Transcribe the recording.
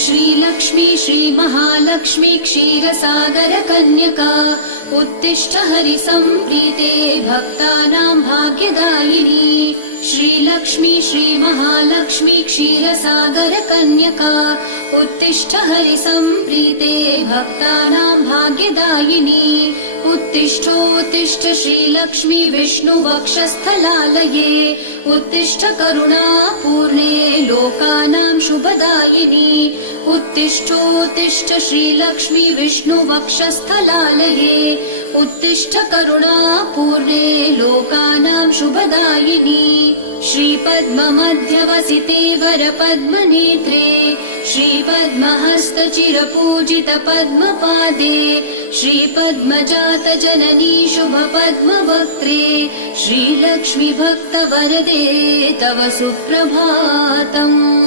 श्रीलक्ष्मी श्रीमहालक्ष्मी क्षीरसागर कन्यका उत्तिष्ठ हरिसम्प्रीते भक्तानां भाग्यदायिनी। श्रीलक्ष्मी श्रीमहालक्ष्मी क्षीरसागर कन्यका उत्तिष्ठ हरिसम्प्रीते भक्तानां भाग्यदायिनी। उत्तिष्ठोत्तिष्ठ श्रीलक्ष्मी विष्णुवक्षस्थलालये उत्तिष्ठ करुणापूर्णे लोकानां शुभदायिनी। उत्तिष्ठोत्तिष्ठ श्रीलक्ष्मी विष्णुवक्षस्थलालये उत्तिष्ठ करुणापूर्णे लोकानां शुभदायिनी। श्रीपद्ममध्यवसिते वरपद्मनेत्रे श्रीपद्महस्तचिरपूजित पद्मपादे श्रीपद्मजात जननी शुभपद्मवक्त्रे श्रीलक्ष्मी भक्तवरदे तव सुप्रभातम्।